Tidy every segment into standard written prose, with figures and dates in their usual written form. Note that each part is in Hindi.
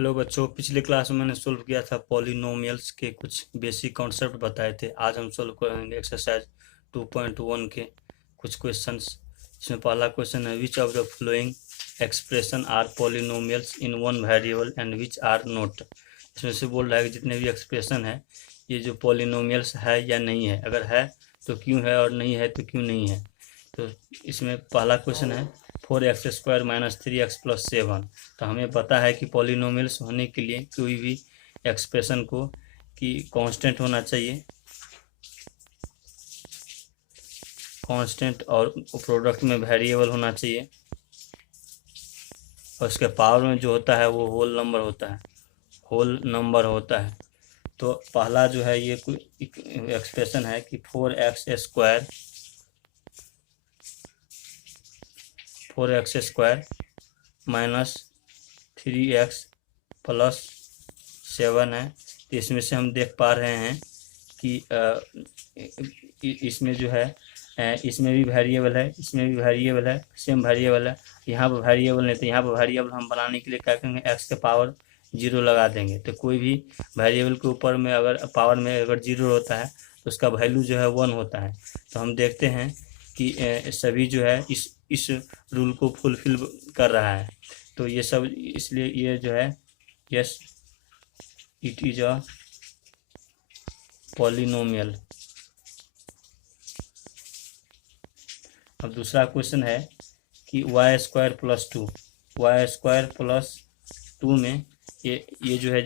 हेलो बच्चों, पिछले क्लास में मैंने सोल्व किया था पॉलिनोमियल्स के कुछ बेसिक कॉन्सेप्ट बताए थे। आज हम सोल्व करेंगे एक्सरसाइज 2.1 के कुछ क्वेश्चंस। इसमें पहला क्वेश्चन है, which of the following expression are polynomials in one variable and which are not. इसमें से बोल रहा है कि जितने भी एक्सप्रेशन है ये जो पॉलिनोमियल्स है या नहीं है, अगर है तो क्यों है और नहीं है तो क्यों नहीं है। तो इसमें पहला क्वेश्चन है 4x² - 3x + 7। तो हमें पता है कि पॉलिनोमियल्स होने के लिए कोई भी एक्सप्रेशन को कि कांस्टेंट होना चाहिए, कांस्टेंट, और प्रोडक्ट में वेरिएबल होना चाहिए, और उसके पावर में जो होता है वो होल नंबर होता है। तो पहला जो है ये एक्सप्रेशन है कि 4x² - 3x + 7 है। तो इसमें से हम देख पा रहे हैं कि इसमें जो है इसमें भी वेरिएबल है, इसमें भी वेरिएबल है, सेम वेरिएबल है। यहाँ पर वेरिएबल नहीं, तो यहाँ पर वेरिएबल हम बनाने के लिए क्या करेंगे, x के पावर 0 लगा देंगे। तो कोई भी वेरिएबल के ऊपर में अगर पावर में अगर 0 होता है तो उसका वैल्यू जो है 1 होता है। तो हम देखते हैं कि सभी जो है इस रूल को फुलफिल कर रहा है। तो ये सब इसलिए ये जो है yes it is a polynomial. अब दूसरा क्वेश्चन है कि y² + 2 में ये जो है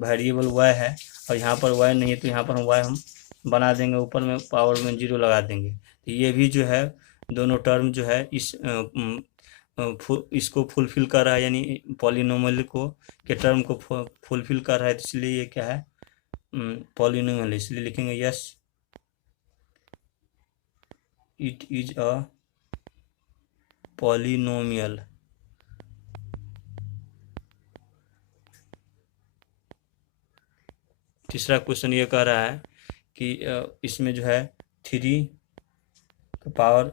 वेरिएबल y है और यहाँ पर y नहीं है, तो यहाँ पर हम y हम बना देंगे, ऊपर में पावर में 0 लगा देंगे। तो ये भी जो है दोनों टर्म जो है इसको फुलफिल कर रहा है, यानी पॉलिनोमियल को के टर्म को फुलफिल कर रहा है। तो इसलिए ये क्या है, पॉलिनोमियल। इसलिए लिखेंगे yes it is a polynomial. तीसरा क्वेश्चन ये कह रहा है कि इसमें जो है 3 का पावर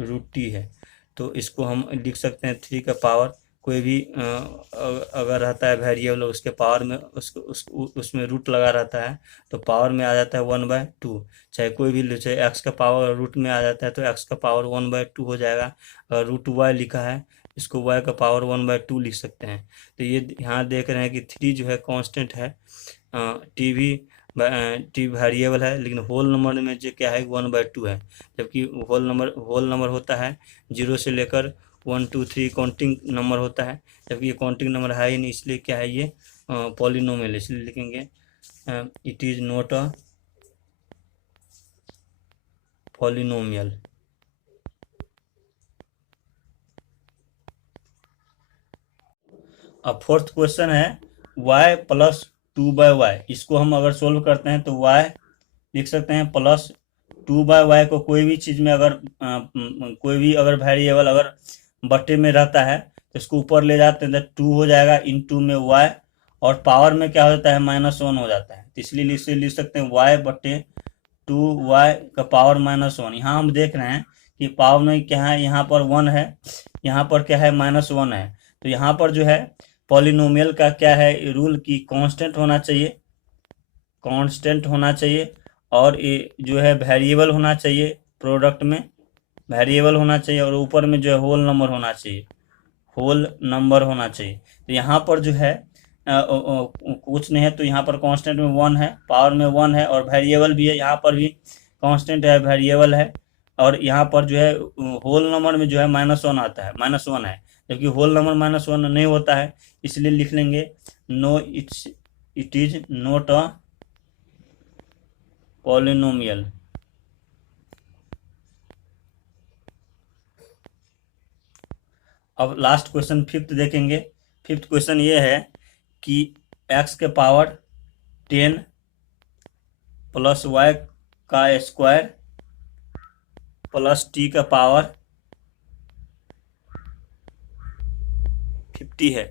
√t है। तो इसको हम लिख सकते हैं 3 का पावर कोई भी अगर रहता है वेरिएबल उसके पावर में उसमें रूट लगा रहता है तो पावर में आ जाता है 1/2। चाहे कोई भी, चाहे x का पावर रूट में आ जाता है तो x का पावर 1/2 हो जाएगा। अगर √y लिखा है इसको y का पावर 1/2 लिख सकते हैं। तो ये यहाँ देख रहे हैं कि 3 जो है कांस्टेंट है, टी वेरिएबल है, लेकिन होल नंबर में जो क्या है 1/2 है। जबकि होल नंबर होता है 0 से लेकर 1 2 3 काउंटिंग नंबर होता है, जबकि ये काउंटिंग नंबर है ही नहीं, इसलिए क्या है ये पॉलिनोमियल। इसलिए लिखेंगे it is not a polynomial. अब फोर्थ क्वेश्चन है y + 2/y। इसको हम अगर सोल्व करते हैं तो y लिख सकते हैं +2/y को कोई भी चीज़ में अगर कोई भी अगर वेरिएबल अगर बट्टे में रहता है तो इसको ऊपर ले जाते हैं तो 2 हो जाएगा, इनटू में y, और पावर में क्या होता है -1 हो जाता है। तो इसलिए इसे लिख सकते हैं y/2y का पावर -1। यहाँ हम देख रहे हैं कि पावर में क्या है, यहाँ पर 1 है, यहाँ पर क्या है -1 है। तो यहाँ पर जो है पॉलिनोमियल का क्या है रूल की कांस्टेंट होना चाहिए, और ये जो है वेरिएबल होना चाहिए, प्रोडक्ट में वेरिएबल होना चाहिए, और ऊपर में जो है होल नंबर होना चाहिए। तो यहाँ पर जो है कुछ नहीं है, तो यहाँ पर कांस्टेंट में 1 है, पावर में 1 है, और वेरिएबल भी है, यहाँ पर भी कांस्टेंट है, वेरिएबल है, और यहाँ पर जो है होल नंबर में जो है -1 आता है, -1 है, जबकि होल नंबर -1 नहीं होता है। इसलिए लिख लेंगे no it is not a polynomial. अब लास्ट क्वेश्चन फिफ्थ देखेंगे। फिफ्थ क्वेश्चन ये है कि x के पावर 10 + y का स्क्वायर + t का पावर 50 है।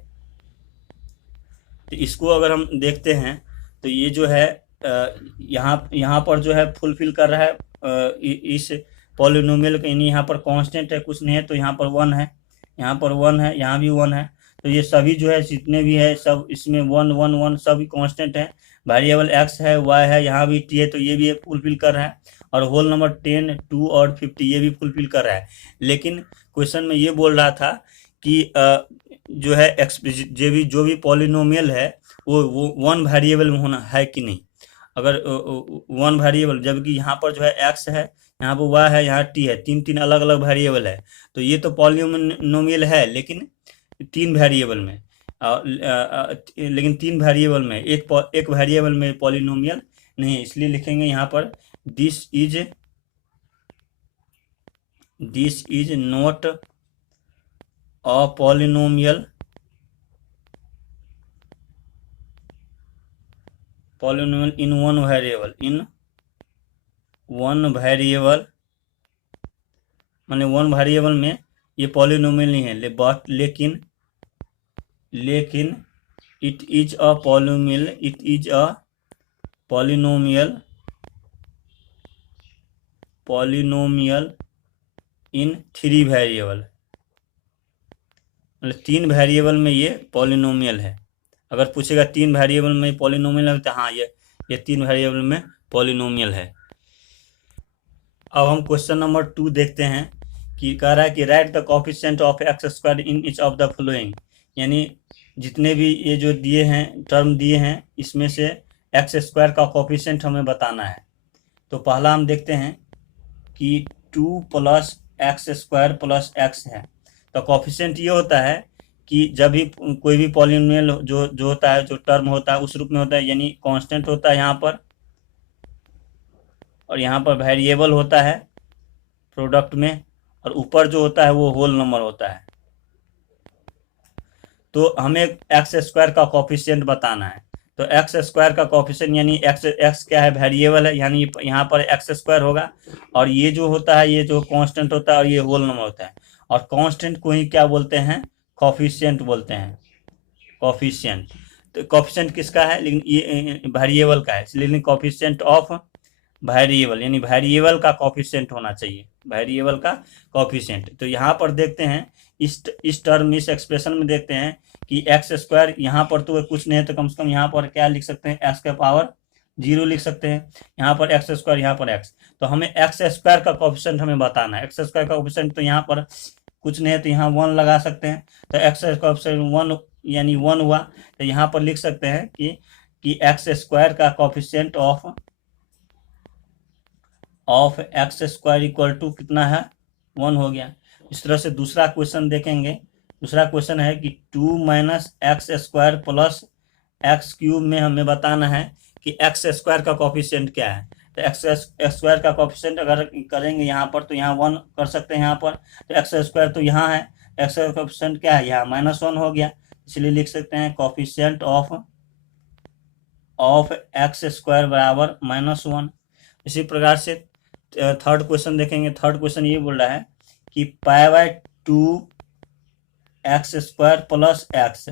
तो इसको अगर हम देखते हैं तो ये जो है यहाँ पर जो है फुलफिल कर रहा है इस पॉलिनोमियल का, यानी यहाँ पर कांस्टेंट है, कुछ नहीं है, तो यहाँ पर 1 है, यहाँ पर 1 है, यहाँ भी 1 है। तो ये सभी जो है जितने भी है सब इसमें 1 1 1 सभी कांस्टेंट है। वेरिएबल एक्स है, वाई है, यहाँ भी टी है, तो ये भी फुलफिल कर रहा है। और होल नंबर 10 2 और 50 ये भी फुलफिल कर रहा है। लेकिन क्वेश्चन में ये बोल रहा था कि जो है जो भी पॉलिनोमियल है वो वन वेरिएबल में होना है कि नहीं। अगर वन वेरिएबल, जबकि यहाँ पर जो है एक्स है, यहाँ पर वाई है, यहाँ टी है, तीन तीन अलग अलग वेरिएबल है। तो ये तो पॉलिनोमियल है लेकिन तीन वेरिएबल में, लेकिन तीन वेरिएबल में एक वेरिएबल में पॉलिनोमियल नहीं है। इसलिए लिखेंगे यहाँ पर this is not a polynomial in one variable माने वन वेरिएबल में ये पॉलिनोमियल नहीं है, बट लेकिन it is a polynomial in three variable, मतलब तीन वेरिएबल में ये पॉलिनोमियल है। अगर पूछेगा तीन वेरिएबल में पॉलिनोमियल है तो हाँ ये तीन वेरिएबल में पॉलिनोमियल है। अब हम क्वेश्चन नंबर 2 देखते हैं कि कह रहा है कि right the coefficient of x square in each of the following, यानी जितने भी ये जो दिए हैं टर्म दिए हैं इसमें से एक्स स्क्वायर का कोएफिशिएंट हमें बताना है। तो पहला हम देखते हैं कि 2 plus x square plus x है। तो कोएफिशिएंट ये होता है कि जब भी कोई भी पॉलिनोमियल जो होता है, जो टर्म होता है उस रूप में होता है, यानी कांस्टेंट होता है यहाँ पर, और यहाँ पर वेरिएबल होता है प्रोडक्ट में, और ऊपर जो होता है वो होल नंबर होता है। तो हमें एक्स स्क्वायर का कोएफिशिएंट बताना है। तो एक्स स्क्वायर का कोएफिशिएंट यानी एक्स क्या है, वेरिएबल है, यानी यहाँ पर एक्स स्क्वायर होगा, और ये जो होता है ये जो कांस्टेंट होता है और ये होल नंबर होता है। और कांस्टेंट को ही क्या बोलते हैं, कोएफिशिएंट बोलते हैं, कोएफिशिएंट। तो कोएफिशिएंट किसका है, लेकिन ये वेरिएबल का है, इसलिए कोएफिशिएंट ऑफ वेरिएबल, यानी वेरिएबल का कोएफिशिएंट होना चाहिए, वेरिएबल का कोएफिशिएंट। तो यहाँ पर देखते हैं इस टर्म इस एक्सप्रेशन में देखते हैं कि एक्स स्क्वायर यहाँ पर तो कुछ नहीं है, तो कम से कम यहाँ पर क्या लिख सकते हैं, एक्स के पावर 0 लिख सकते हैं। यहाँ पर एक्स स्क्वायर, यहाँ पर एक्स, तो हमें एक्स स्क्वायर का कोएफिशिएंट हमें बताना है। एक्स स्क्वायर का कोएफिशिएंट तो यहाँ पर कुछ नहीं है, तो यहाँ 1 लगा सकते हैं। तो एक्स का कोएफिशिएंट 1 यानी 1 हुआ, तो यहाँ पर लिख सकते हैं कि एक्स स्क्वायर का coefficient of x square equal to कितना है, 1 हो गया। इस तरह से दूसरा क्वेश्चन देखेंगे। दूसरा क्वेश्चन है कि 2 minus x square plus x cube में हमें बताना है कि एक्स स्क्वायर का कोएफिशिएंट क्या है। तो एक्स स्क्वायर का कोएफिशिएंट अगर करेंगे यहाँ पर, तो यहाँ 1 कर सकते हैं यहाँ पर। तो एक्स स्क्वायर तो यहाँ है, एक्स का कोएफिशिएंट क्या है, यहाँ -1 हो गया, इसलिए लिख सकते हैं कोएफिशिएंट ऑफ एक्स स्क्वायर बराबर -1। इसी प्रकार से थर्ड क्वेश्चन देखेंगे। थर्ड क्वेश्चन ये बोल रहा है कि π/2 एक्स स्क्वायर प्लस एक्स,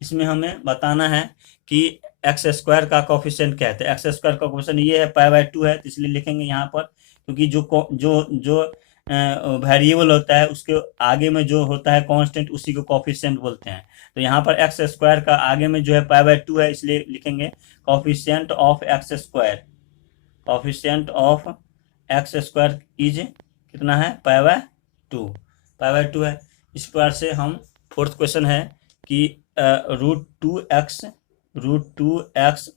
इसमें हमें बताना है कि एक्स स्क्वायर का कोएफिशिएंट क्या है। तो एक्स स्क्वायर का कोएफिशिएंट ये है π/2 है, तो इसलिए लिखेंगे यहाँ पर, क्योंकि जो वेरिएबल होता है उसके आगे में जो होता है कांस्टेंट उसी को कोएफिशिएंट बोलते हैं। तो यहाँ पर एक्स स्क्वायर का आगे में जो है π/2 है, इसलिए लिखेंगे coefficient of x square, coefficient of x square is कितना है, π/2 है। इस प्रकार से हम फोर्थ क्वेश्चन है कि √2x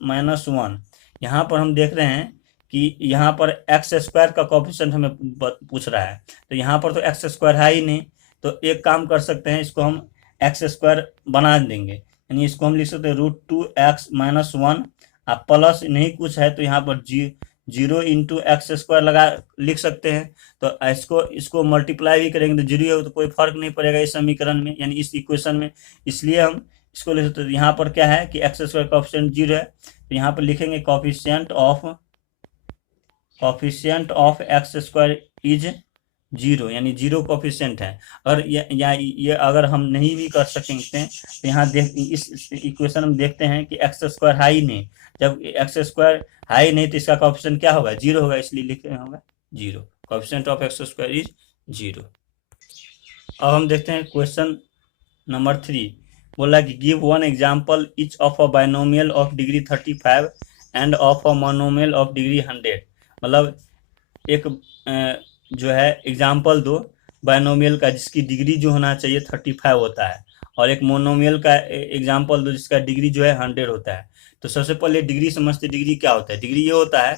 -1, यहाँ पर हम देख रहे हैं कि यहाँ पर एक्स स्क्वायर का कोएफिशिएंट हमें पूछ रहा है। तो यहाँ पर तो एक्स स्क्वायर है ही नहीं, तो एक काम कर सकते हैं, इसको हम एक्स स्क्वायर बना देंगे, यानी इसको हम लिख सकते हैं √2x -1, आप प्लस नहीं कुछ है तो यहाँ पर 0 इंटू एक्स स्क्वायर लिख सकते हैं। तो इसको मल्टीप्लाई भी करेंगे तो 0 तो कोई फर्क नहीं पड़ेगा इस समीकरण में, यानी इस इक्वेशन में, इसलिए हम इसको लिख सकते हैं। यहाँ पर क्या है कि एक्स स्क्वायर कोएफिशिएंट 0 है, तो यहाँ पर लिखेंगे coefficient of x square is 0, यानी 0 कोएफिशिएंट है। अगर ये अगर हम नहीं भी कर सकते हैं तो यहाँ इस इक्वेशन में देखते हैं कि एक्स स्क्वायर है ही नहीं। जब एक्स स्क्वायर है ही नहीं तो इसका कोएफिशिएंट क्या होगा, 0 होगा, इसलिए लिखे होगा 0, coefficient of x square is 0। अब हम देखते हैं क्वेश्चन नंबर 3। बोला कि give one example each of a binomial of degree 35 end of a monomial of degree 100। मतलब एक जो है एग्जाम्पल दो बाइनोमियल का जिसकी डिग्री जो होना चाहिए 35 होता है, और एक मोनोमियल का एग्जाम्पल दो जिसका डिग्री जो है 100 होता है। तो सबसे पहले डिग्री समझते, डिग्री क्या होता है। डिग्री ये होता है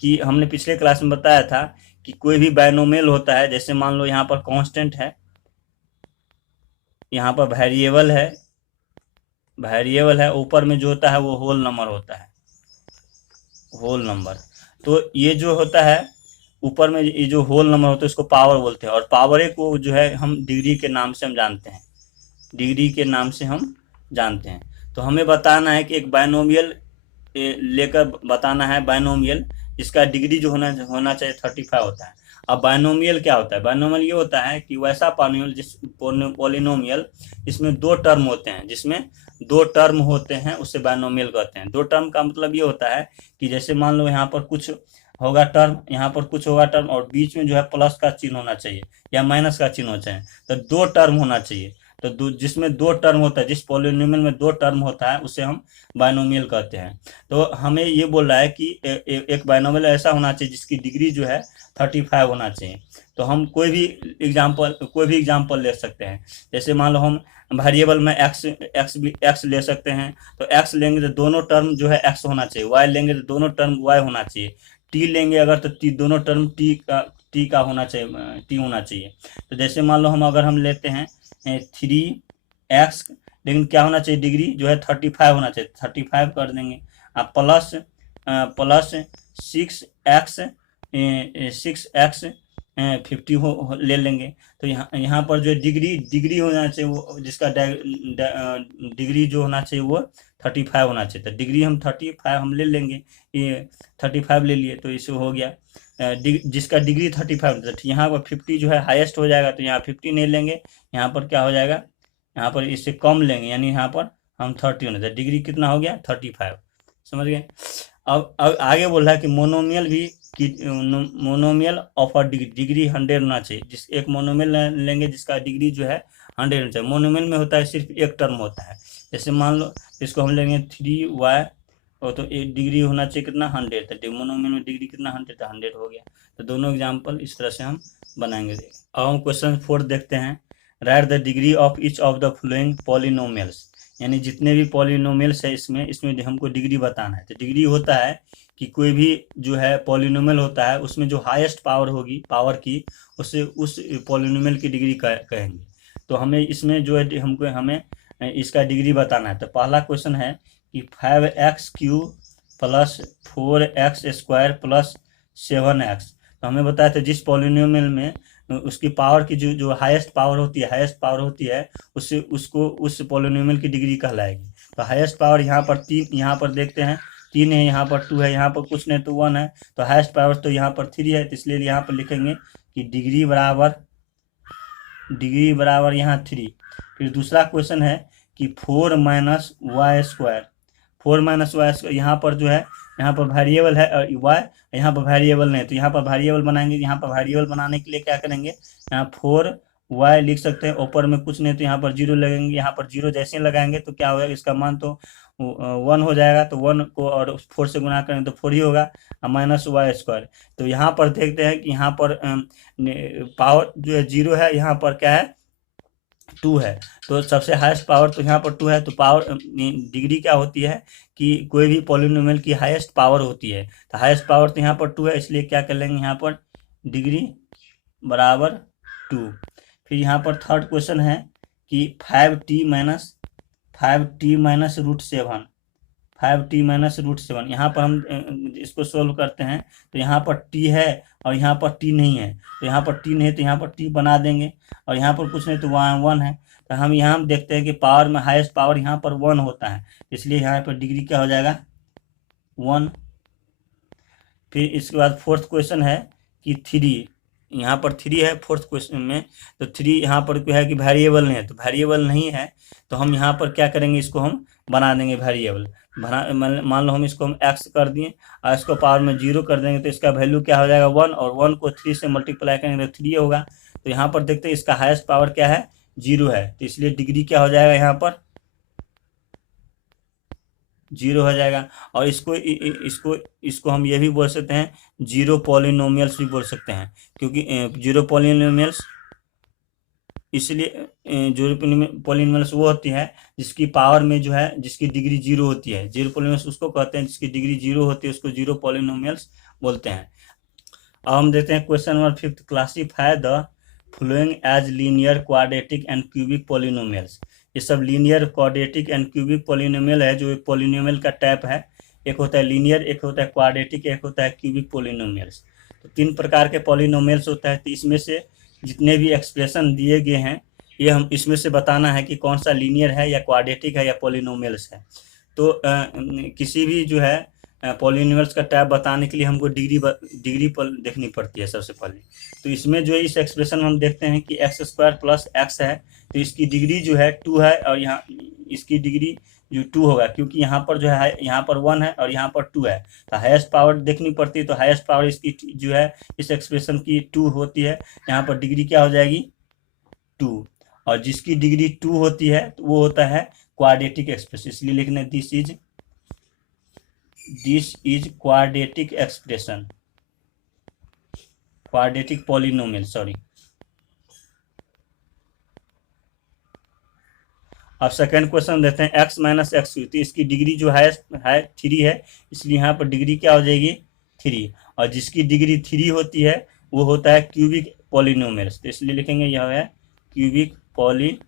कि हमने पिछले क्लास में बताया था कि कोई भी बाइनोमियल होता है, जैसे मान लो यहाँ पर कांस्टेंट है, यहाँ पर वेरिएबल है, ऊपर में जो होता है वो होल नंबर होता है, होल नंबर। तो ये जो होता है ऊपर में, ये जो होल नंबर होता है इसको पावर बोलते हैं, और पावर एक वो जो है हम डिग्री के नाम से हम जानते हैं, डिग्री के नाम से हम जानते हैं। तो हमें बताना है कि एक बाइनोमियल लेकर बताना है, बाइनोमियल जिसका डिग्री जो होना चाहिए 35 होता है। अब बाइनोमियल क्या होता है। बाइनोमियल ये होता है कि वैसा पॉलिनोमियल जिस पॉलिनोमियल जिसमें दो टर्म होते हैं, जिसमें दो टर्म होते हैं उसे बाइनोमियल कहते हैं। दो टर्म का मतलब ये होता है कि जैसे मान लो यहाँ पर कुछ होगा टर्म, यहाँ पर कुछ होगा टर्म, और बीच में जो है प्लस का चिन्ह होना चाहिए या माइनस का चिन्ह होना चाहिए। तो दो टर्म होना चाहिए। तो जिसमें दो टर्म होता है, जिस पॉलिनोमियल में दो टर्म होता है उसे हम बाइनोमियल कहते हैं। तो हमें ये बोल रहा है कि एक बाइनोमियल ऐसा होना चाहिए जिसकी डिग्री जो है 35 होना चाहिए। तो हम कोई भी एग्जाम्पल ले सकते हैं। जैसे मान लो हम वेरिएबल में एक्स ले सकते हैं, तो एक्स लेंगे तो दोनों टर्म जो है एक्स होना चाहिए, वाई लेंगे तो दोनों टर्म वाई होना चाहिए, टी लेंगे अगर तो दोनों टर्म टी का होना चाहिए, टी होना चाहिए। तो जैसे मान लो अगर हम लेते हैं 3x, लेकिन क्या होना चाहिए, डिग्री जो है 35 होना चाहिए, 35 कर देंगे। आप प्लस 6x 50 ले लेंगे। तो यहाँ पर जो डिग्री होना चाहिए वो जिसका डिग्री जो होना चाहिए वो 35 होना चाहिए। तो डिग्री हम 35 हम ले लेंगे, ये 35 ले लिए तो इसे हो गया जिसका डिग्री 35। तो यहाँ पर 50 जो है हाईएस्ट हो जाएगा, तो यहाँ 50 नहीं लेंगे, यहाँ पर क्या हो जाएगा, यहाँ पर इससे कम लेंगे, यानी यहाँ पर हम 30 होना चाहिए। डिग्री कितना हो गया 35, समझ गए। अब आगे बोल रहा है कि मोनोमियल भी मोनोमियल ऑफ अ डिग्री 100 होना चाहिए। जिस एक मोनोमियल लेंगे जिसका डिग्री जो है 100 होना चाहिए। मोनोमियल में होता है सिर्फ एक टर्म होता है। जैसे मान लो इसको हम लेंगे 3y, और तो एक डिग्री होना चाहिए कितना 100, तो मोनोमियल में डिग्री कितना 100 था, 100 हो गया। तो दोनों एग्जाम्पल इस तरह से हम बनाएंगे। अब हम क्वेश्चन 4 देखते हैं। Right the degree of each of the following polynomials, यानी जितने भी पॉलिनोमियल्स है इसमें हमको डिग्री बताना है। तो डिग्री होता है कि कोई भी जो है पॉलिनोमियल होता है उसमें जो हाईएस्ट पावर होगी पावर की, उसे उस पॉलिनोमियल की डिग्री कहेंगे। तो हमें इसमें जो है हमें इसका डिग्री बताना है। तो पहला क्वेश्चन है कि 5x³ plus 4x² plus 7x। तो हमें बताया था जिस पॉलिनोमियल में उसकी पावर की जो हाईएस्ट पावर होती है उससे उसको उस पॉलिनोमियल की डिग्री कहलाएगी। तो हाईएस्ट पावर यहाँ पर 3, यहाँ पर देखते हैं 3 है, यहाँ पर 2 है, यहाँ पर कुछ नहीं तो 1 है। तो हाईएस्ट पावर तो यहाँ पर 3 है, तो इसलिए यहाँ पर लिखेंगे कि डिग्री बराबर यहाँ 3। फिर दूसरा क्वेश्चन है कि 4 - y², 4 - y², यहाँ पर जो है यहाँ पर वेरिएबल है और y, यहाँ पर वेरिएबल नहीं, तो यहाँ पर वेरिएबल बनाएंगे। यहाँ पर वेरिएबल बनाने के लिए क्या करेंगे, यहाँ 4y लिख सकते हैं, ऊपर में कुछ नहीं तो यहाँ पर 0 लगेंगे। यहाँ पर 0 जैसे लगाएंगे तो क्या होगा, इसका मान तो 1 हो जाएगा। तो 1 को और 4 से गुना करेंगे तो 4 ही होगा, -y²। तो यहाँ पर देखते हैं कि यहाँ पर पावर जो है 0 है, यहाँ पर क्या है 2 है। तो सबसे हाईएस्ट पावर तो यहाँ पर 2 है। तो पावर डिग्री क्या होती है कि कोई भी पॉलिनोमियल की हाईएस्ट पावर होती है। तो हाईएस्ट पावर तो यहाँ पर 2 है, इसलिए क्या कर लेंगे यहाँ पर डिग्री बराबर 2। फिर यहाँ पर थर्ड क्वेश्चन है कि 5t - √7, 5t - √7। यहाँ पर हम इसको सोल्व करते हैं। तो यहाँ पर t है और यहाँ पर t नहीं है, तो यहाँ पर t नहीं तो यहाँ पर t बना देंगे, और यहाँ पर कुछ नहीं तो 1 है। तो हम यहाँ देखते हैं कि पावर में हाईएस्ट पावर यहाँ पर 1 होता है, इसलिए यहाँ पर डिग्री क्या हो जाएगा 1। फिर इसके बाद फोर्थ क्वेश्चन है कि 3, यहाँ पर 3 है फोर्थ क्वेश्चन में। तो 3 यहाँ पर क्या है कि वेरिएबल नहीं है, तो वेरिएबल नहीं है तो हम यहाँ पर क्या करेंगे, इसको हम बना देंगे वेरिएबल। मान लो हम इसको हम x कर दिए और इसको पावर में 0 कर देंगे, तो इसका वैल्यू क्या हो जाएगा 1, और 1 को 3 से मल्टीप्लाई करेंगे तो 3 होगा। तो यहाँ पर देखते हैं इसका हाईएस्ट पावर क्या है 0 है, तो इसलिए डिग्री क्या हो जाएगा यहाँ पर जीरो हो जाएगा। और इसको हम ये भी बोल सकते हैं जीरो पॉलिनोमियल्स भी बोल सकते हैं, क्योंकि जीरो पॉलिनोमियल्स इसलिए जीरो पॉलिनोमियल्स वो होती है जिसकी पावर में जो है जिसकी डिग्री जीरो होती है। जीरो पॉलिनोमियल्स उसको कहते हैं जिसकी डिग्री जीरो होती है, उसको जीरो पॉलिनोमियल्स बोलते हैं। अब हम देखते हैं question number 5, classify the following as linear, quadratic and cubic polynomials. ये सब linear, quadratic and cubic polynomial है, जो पॉलिनोमियल का टाइप है। एक होता है लीनियर, एक होता है क्वाड्रेटिक, एक होता है क्यूबिक पॉलिनोमियल्स। तो 3 प्रकार के पॉलिनोमियल्स होता है। तो इसमें से जितने भी एक्सप्रेशन दिए गए हैं, ये हम इसमें से बताना है कि कौन सा लीनियर है या क्वाड्रेटिक है या पॉलिनोमियल्स है। तो किसी भी जो है पॉलिनोमियल्स का टाइप बताने के लिए हमको डिग्री पर देखनी पड़ती है सबसे पहले। तो इसमें जो है इस एक्सप्रेशन में हम देखते हैं कि एक्स स्क्वायर प्लस एक्स है, तो इसकी डिग्री जो है 2 है, और यहाँ इसकी डिग्री जो 2 होगा, क्योंकि यहाँ पर जो है यहाँ पर 1 है और यहाँ पर 2 है। तो हाईएस्ट पावर देखनी पड़ती है, तो हाईएस्ट पावर इसकी जो है इस एक्सप्रेशन की 2 होती है। यहाँ पर डिग्री क्या हो जाएगी 2, और जिसकी डिग्री 2 होती है तो वो होता है क्वाड्रेटिक एक्सप्रेशन। इसलिए लिखने this is quadratic expression, quadratic polynomial, sorry. अब सेकंड क्वेश्चन देते हैं x माइनस एक्स क्यू। तो इसकी डिग्री जो है 3 है, इसलिए यहाँ पर डिग्री क्या हो जाएगी 3, और जिसकी डिग्री 3 होती है वो होता है क्यूबिक पॉलिनोमियल्स। तो इसलिए लिखेंगे यह है क्यूबिक पॉलिनोमियल्स।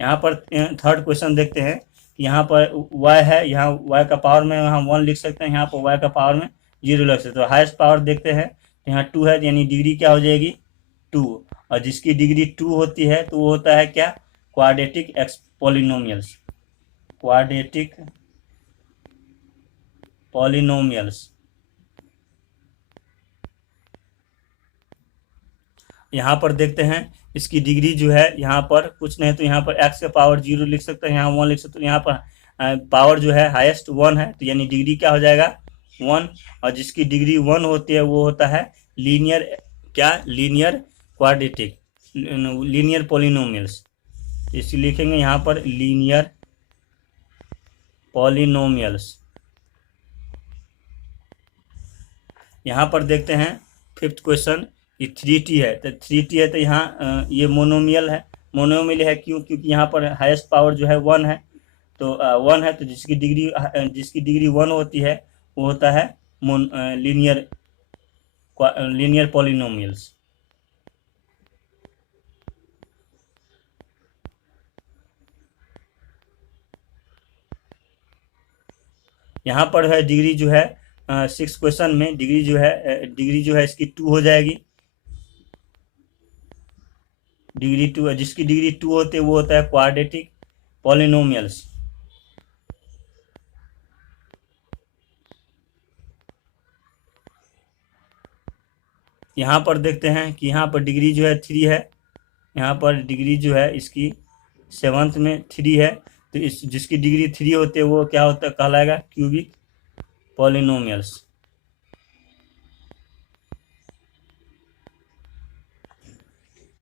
यहाँ पर थर्ड क्वेश्चन देखते हैं। यहाँ पर y है, यहाँ y का पावर में हम 1 लिख सकते हैं, यहाँ पर y का पावर में 0 लिख सकते हैं। तो हाईएस्ट पावर देखते हैं, यहाँ 2 है, यानी डिग्री क्या हो जाएगी 2, और जिसकी डिग्री 2 होती है तो वो होता है क्या क्वाड्रेटिक पॉलिनोमियल्स, क्वाड्रेटिक पॉलिनोमियल्स। यहाँ पर देखते हैं इसकी डिग्री जो है यहाँ पर कुछ नहीं, तो यहाँ पर x का पावर 0 लिख सकते हैं, यहाँ 1 लिख सकते हैं। यहाँ पर पावर जो है हाईएस्ट 1 है, तो यानी डिग्री क्या हो जाएगा 1, और जिसकी डिग्री 1 होती है वो होता है लीनियर, क्या लीनियर क्वाड्रेटिक, लीनियर पॉलिनोमियल्स। इसलिए लिखेंगे यहाँ पर लीनियर पॉलिनोमियल्स। यहाँ पर देखते हैं फिफ्थ क्वेश्चन, ये 3t है, तो 3t है, तो यहाँ ये मोनोमियल है। मोनोमियल है क्यों, क्योंकि यहाँ पर हाईएस्ट पावर जो है 1 है, तो 1 है, तो जिसकी डिग्री 1 होती है वो होता है लीनियर पॉलिनोमियल्स। यहाँ पर है डिग्री जो है 6 क्वेश्चन में डिग्री जो है इसकी 2 हो जाएगी, डिग्री 2 है। जिसकी डिग्री 2 होती है वो होता है क्वाड्रेटिक पॉलिनोमियल्स। यहाँ पर देखते हैं कि यहाँ पर डिग्री जो है 3 है, यहाँ पर डिग्री जो है इसकी 7th में 3 है, तो जिसकी डिग्री 3 होती है वो क्या होता है कहलाएगा क्यूबिक पॉलिनोमियल्स।